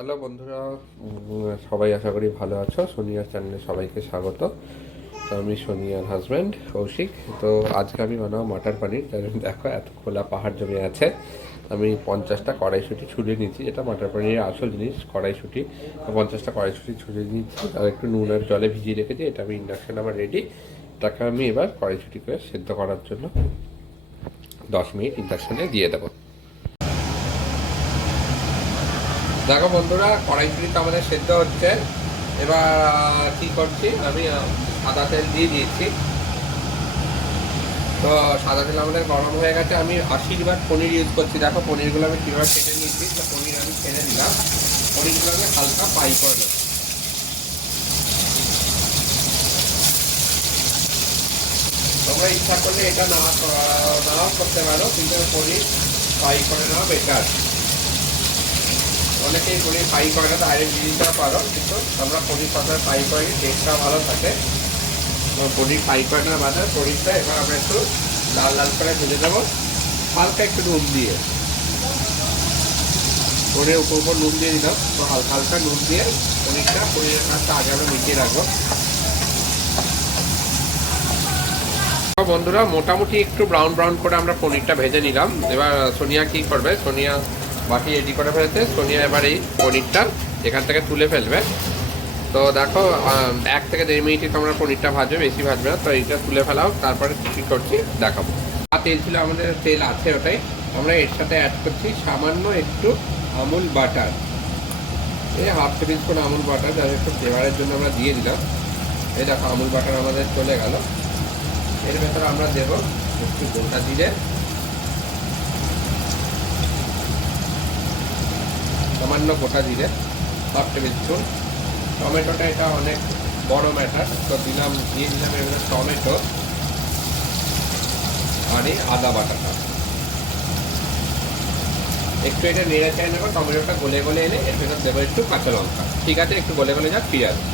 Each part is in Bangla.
হ্যালো বন্ধুরা সবাই আশা করি ভালো আছো। সোনিয়ার চ্যানেলে সবাইকে স্বাগত। তো আমি সোনিয়ার হাজব্যান্ড কৌশিক। তো আজকে আমি বানাবো মাটার পানির। জন্য দেখো, এত খোলা পাহাড় জমে আছে। আমি পঞ্চাশটা কড়াইশুটি ছুলে নিয়েছি। এটা মাটার পানির আসল জিনিস, কড়াইশুটি। পঞ্চাশটা কড়াইশুটি ছুলে নিয়েছি। আর একটু নুন আর জলে ভিজিয়ে রেখেছি। এটা আমি ইন্ডাকশন আমার রেডি এটাকে আমি এবার কড়াইশুটি করে সেদ্ধ করার জন্য দশ মিনিট ইন্ডাকশনে দিয়ে দেবো। দেখো বন্ধুরা, কড়াইশুটি তো আমাদের সেদ্ধ হচ্ছে। এবার কি করছি? আমি সাদা তেল দিয়ে দিয়েছি। তো সাদা তেল আমাদের গরম হয়ে গেছে। আমি আশীর্বাদ পনির ইউজ করছি। দেখো পনিরগুলো আমি কীভাবে কেটে নিয়েছি। তো পনির আমি ছেড়ে দিলাম। পনিরগুলো আমি হালকা ফ্রাই করে নেব। তোমরা ইচ্ছা করলে এটা না নাও করতে পারো। কিন্তু পনির ফ্রাই করে নেওয়া বেটার। অনেকেই পনির ফ্রাই করে না দিয়ে দিতে পারো, কিন্তু আমরা পনির সাথে ফ্রাই করে টেস্টটা ভালো থাকে। পনির ফ্রাই করে না, বাদে পনিরটা এবার আমরা একটু লাল লাল করে ভেজে দেবো হালকা একটু নুন দিয়ে। পনির উপর উপর নুন দিয়ে দিলাম। তো হালকা হালকা নুন দিয়ে পনিরটা, পনিরের সাথে আগে আমরা মিশিয়ে রাখব। বন্ধুরা, মোটামুটি একটু ব্রাউন ব্রাউন করে আমরা পনিরটা ভেজে নিলাম। এবার সোনিয়া কি করবে? সোনিয়া বাকি রেডি করে ফেলেছে। সোনিয়া এবার এই পনিরটা এখান থেকে তুলে ফেলবে। তো দেখো এক থেকে দেড় মিনিটই তোমরা পনিরটা ভাজবে, বেশি ভাজবে না। তো এইটা তুলে ফেলাও, তারপরে কী করছি, দেখাবো। আর তেল ছিল, আমাদের তেল আছে ওটাই। আমরা এর সাথে অ্যাড করছি সামান্য একটু আমুল বাটার। এই half tablespoon Amul butter, যাতে একটু ফ্লেভারের জন্য আমরা দিয়ে দিলাম। এই দেখো, আমুল বাটার আমাদের চলে গেল। এর ভেতরে আমরা দেবো একটু গোটা জিরে। সামান্য গোটা জিরে হাফ টেবিল স্পুন টমেটোটা এটা অনেক বড় ম্যাটার তো দিলাম, দিয়ে দিলাম ভেতরে টমেটো আর এই আদা বাটাটা। একটু এটা নেড়ে চেড়ে নেব, টমেটোটা গলে গলে এলে এর ভেতর দেবো একটু কাঁচা লঙ্কা। ঠিক আছে, একটু গলে গলে যাক আসব।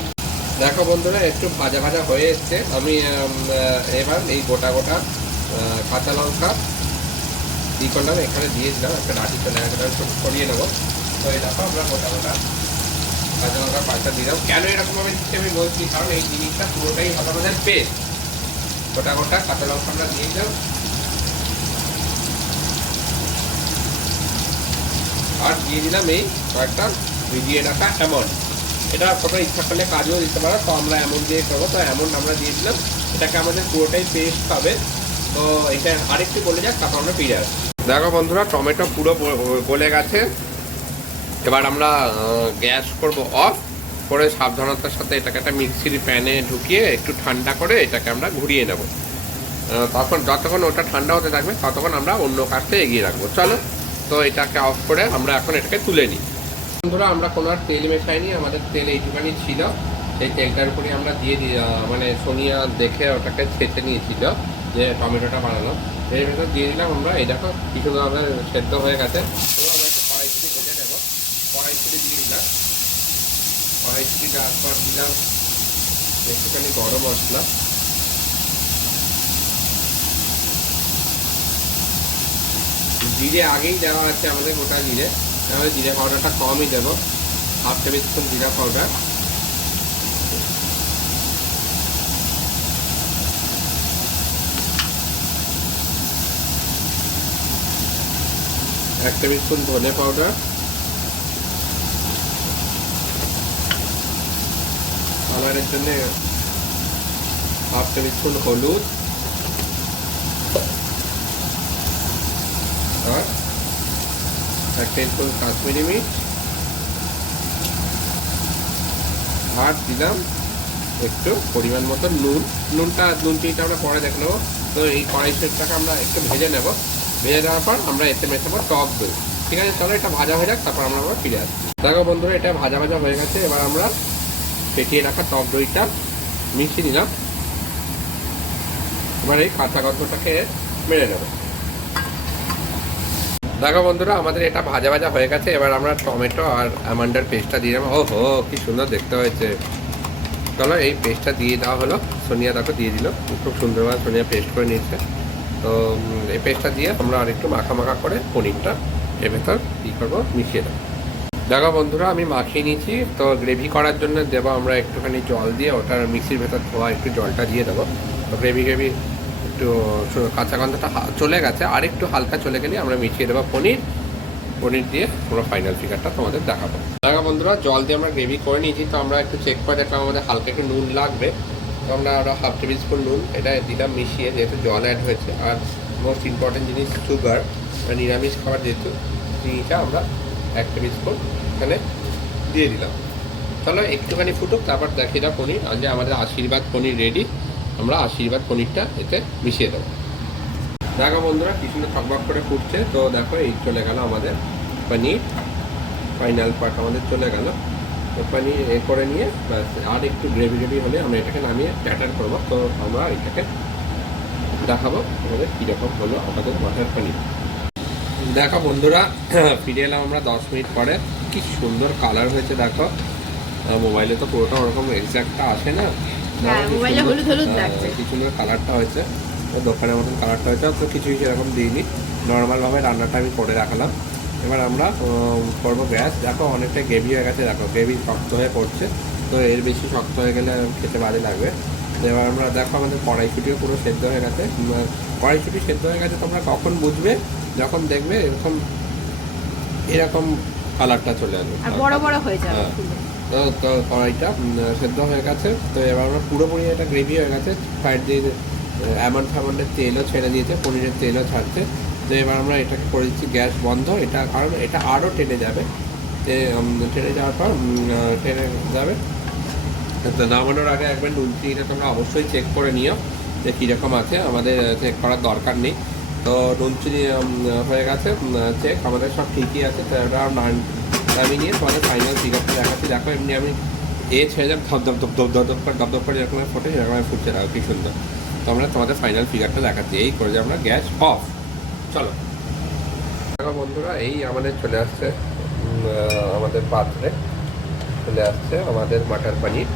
দেখো বন্ধুরা, একটু ভাজা ভাজা হয়ে এসছে। আমি এবার এই গোটা গোটা কাঁচা লঙ্কা করলাম এখানে দিয়ে দিলাম, একটা ডাটি চলে একটু সরিয়ে নেব। তো এই দেখো আমরা গোটা গোটা কাঁচা লঙ্কা পাঁচটা দিলাম কেন এরকমভাবে দিচ্ছি আমি বলছি? কারণ এই জিনিসটা পুরোটাই হবে আমাদের পেস্ট গোটা গোটা কাঁচা লঙ্কা আমরা দিয়ে দিলাম আর দিয়ে দিলাম এই কয়েকটা ভিজিয়ে রাখা অ্যামন্ড এটা তোমরা ইচ্ছা করলে কাজও দিতে পারো, তো আমরা এমন দিয়ে করব তো এমন আমরা দিয়ে দিলাম। এটাকে আমাদের পুরোটাই পেস্ট হবে। তো এটা আরেকটু বলে যাক, তারপর আমরা ফিরে আসি দেখো বন্ধুরা, টমেটো পুরো ব- গলে গেছে। এবার আমরা গ্যাস করব অফ, করে সাবধানতার সাথে এটাকে একটা মিক্সির প্যানে ঢুকিয়ে একটু ঠান্ডা করে এটাকে আমরা ঘুরিয়ে নেব। তখন যতক্ষণ ওটা ঠান্ডা হতে থাকবে, ততক্ষণ আমরা অন্য কাজটা এগিয়ে রাখব। চলো, তো এটাকে অফ করে আমরা এখন এটাকে তুলে নিই। বন্ধুরা, আমরা কোনো আর তেল মেশাইনি, আমাদের তেল এইটুখানি ছিল। সেই তেলটার উপরে আমরা দিয়ে দিই মানে সোনিয়া দেখে ওটাকে ছেঁচে নিয়েছিল যে টমেটোটা বানানো। এর ভেতর দিয়ে দিলাম আমরা, এই দেখো, কিছু আমাদের সেদ্ধ হয়ে গেছে তো আমরা একটু কড়াইশুটি ভেজে নেব কড়াইশুটি দিয়ে দিলাম কড়াইশুটি দেওয়ার পর দিলাম। একটুখানি গরম মশলা জিরে আগেই দেওয়া আছে আমাদের গোটা জিরে। তাহলে জিরে পাউডারটা কমই দেবো। হাফ টেবিল স্পুন জিরা পাউডার। এক টেবিল স্পুন ধনে পাউডার। কালারের জন্য হাফ টেবিল স্পুন হলুদ। আর এক টেবিল কাশ্মীরি মিট আর দিলাম একটু পরিমাণ মতো নুন। নুনটা, নুন চিনিটা আমরা পরে দেখে নেব। তো এই কড়াই সেটটাকে আমরা একটু ভেজে নেব। ভেজে দেওয়ার পর আমরা এতে মেশাবো টক দই। ঠিক আছে, চলো এটা ভাজা হয়ে যাক, তারপর আমরা আবার ফিরে আসছি দেখো বন্ধুরা, এটা ভাজা ভাজা হয়ে গেছে। এবার আমরা ফেটিয়ে রাখা টক দইটা মিশিয়ে নিলাম। এবার এই কাঁচা গন্ধটাকে মেরে নেব। দেখো বন্ধুরা, আমাদের এটা ভাজা ভাজা হয়ে গেছে। এবার আমরা টমেটো আর অ্যামান্ডার পেস্টটা দিয়ে দিলাম ও হো কি সুন্দর দেখতে হয়েছে। চলো এই পেস্টটা দিয়ে দেওয়া হলো। সোনিয়া দেখো দিয়ে দিল। খুব সুন্দরভাবে সোনিয়া পেস্ট করে নিয়েছে। তো এই পেস্টটা দিয়ে আমরা আরেকটু মাখা মাখা করে পনিরটা এর ভেতর কী করব, মিশিয়ে দেবো। দেখো বন্ধুরা, আমি মাখিয়ে নিয়েছি, তো গ্রেভি করার জন্য দেবো আমরা একটুখানি জল দিয়ে, ওটার মিক্সির ভেতর ধোয়া একটু জলটা দিয়ে দেবো। তো গ্রেভি গ্রেভি একটু কাঁচা গন্ধটা চলে গেছে, আর একটু হালকা চলে গেলে আমরা মিশিয়ে দেবো পনির। পনির দিয়ে আমরা ফাইনাল ফিগারটা তোমাদের দেখাবো। দেখো বন্ধুরা, জল দিয়ে আমরা গ্রেভি করে নিয়েছি, তো আমরা একটু চেক করে দেখলাম আমাদের হালকা একটু নুন লাগবে। তো আমরা আরও হাফ টেবিল স্পুন নুন, এটা দিলাম মিশিয়ে, যেহেতু জল অ্যাড হয়েছে। আর মোস্ট ইম্পর্টেন্ট জিনিস সুগার নিরামিষ খাবার যেহেতু আমরা এক টেবিল স্পুন এখানে দিয়ে দিলাম। চলো একটুখানি ফুটুক, তারপর দেখি দাও পনির। আর যে আমাদের আশীর্বাদ পনির রেডি আমরা আশীর্বাদ পনিরটা এতে মিশিয়ে দেবো। দেখো বন্ধুরা, কি সুন্দর টকবক করে ফুটছে। তো দেখো, এই চলে গেল আমাদের পনির। ফাইনাল পার্ট আমাদের চলে গেল। তো পনির এ করে নিয়ে ব্যাস, আর একটু গ্রেভি গ্রেভি হলে আমরা এটাকে নামিয়ে ব্যাটার করব। তো আমরা এটাকে দেখাবো আমাদের কীরকম হলো আমাদের মাথার পনির। দেখো বন্ধুরা ফিরে এলাম আমরা দশ মিনিট পরে। কি সুন্দর কালার হয়েছে দেখো। মোবাইলে তো পুরোটা ওরকম এক্সাক্টটা আসে না। হ্যাঁ, কি সুন্দর, কালারটা হয়েছে। দোকানের মতন কালারটা হয়েছে তো কিছুই সেরকম দিইনি। নর্মালভাবে রান্নাটা আমি করে রাখলাম। এবার আমরা করব গ্যাস দেখো অনেকটা গ্রেভি হয়ে গেছে দেখো গ্রেভি শক্ত হয়ে পড়ছে। তো এর বেশি শক্ত হয়ে গেলে খেতে বাজে লাগবে। এবার আমরা দেখো আমাদের কড়াইশুটিও পুরো সেদ্ধ হয়ে গেছে। কড়াইশুটি সেদ্ধ হয়ে গেছে তোমরা কখন বুঝবে? যখন দেখবে এরকম এরকম কালারটা চলে আসবে। আর বড় বড় হয়ে যাবে হ্যাঁ। তো তো কড়াইটা সেদ্ধ হয়ে গেছে। তো এবার আমরা পুরোপুরি এটা গ্রেভি হয়ে গেছে। সাইড দিয়ে অ্যামাউন্ট ফ্যামাউন্টের তেলও ছেড়ে দিয়েছে পনিরের তেলও ছাড়ছে। তো এবার আমরা এটাকে করে দিচ্ছি গ্যাস বন্ধ। এটা কারণ এটা আরও টেনে যাবে। টেনে যাওয়ার পর টেনে যাবে। তো নামানোর আগে একবার নুন চিনিটা তোমরা অবশ্যই চেক করে নিও যে কীরকম আছে। আমাদের চেক করার দরকার নেই। তো নুন চিনি উম, হয়ে গেছে চেক আমাদের সব ঠিকই আছে তো এবার নাম- নিয়ে তোমাদের ফাইনাল ফিগারটা দেখাচ্ছি। দেখো এমনি আমি এ ছেড়ে যাব ধপ ধপ ধপ ধপ ধপ ধপ করে ধপ ধপ করে যেরকম ফোটে সেরকম ফুটছে দেখো কি সুন্দর। তো আমরা তোমাদের ফাইনাল ফিগারটা দেখাচ্ছি। এই করে আমরা গ্যাস অফ চলো। দেখো বন্ধুরা এই আমাদের চলে আসছে আমাদের পাত্রে চলে আসছে আমাদের মাটার পানির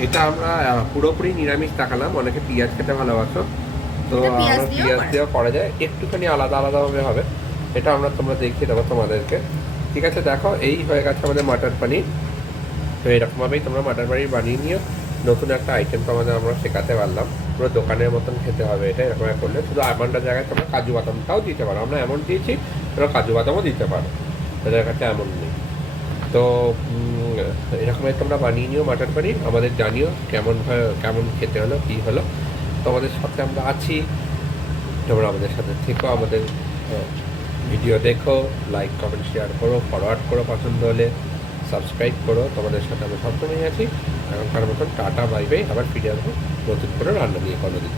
এটা আমরা পুরোপুরি নিরামিষ তাকালাম অনেকে পেঁয়াজ খেতে ভালোবাসো। তো আমরা পেঁয়াজ করা দিয়েও করা যায়। একটুখানি আলাদা আলাদাভাবে হবে। এটা আমরা তোমরা দেখিয়ে দেবো তোমাদেরকে। ঠিক আছে দেখো এই হয়ে গেছে আমাদের মাটার পানির। তো এরকমভাবেই তোমরা মাটার পানির বানিয়ে নিও। নতুন একটা আইটেম তোমাদের আমরা শেখাতে পারলাম। পুরো দোকানের মতন খেতে হবে এটা এরকম করলে। শুধু আমন্ডার জায়গায় তোমরা কাজু বাদামটাও দিতে পারো। আমরা এমন দিয়েছি তোমরা কাজু বাদামও দিতে পারো। তাদের কাছে এমন নেই। তো এরকমই তোমরা বানিয়ে নিও মাটন পানির। আমাদের জানিও কেমন কেমন খেতে হলো কী হলো। তোমাদের সাথে আমরা আছি। তোমরা আমাদের সাথে থেকো, আমাদের ভিডিও দেখো লাইক কমেন্ট শেয়ার করো ফরওয়ার্ড করো পছন্দ হলে সাবস্ক্রাইব করো। তোমাদের সাথে আমরা সবসময় আছি। এখনকার মতন টাটা বাই বাই আবার ফিরে আসব নতুন করে রান্না নিয়ে কোনোদিন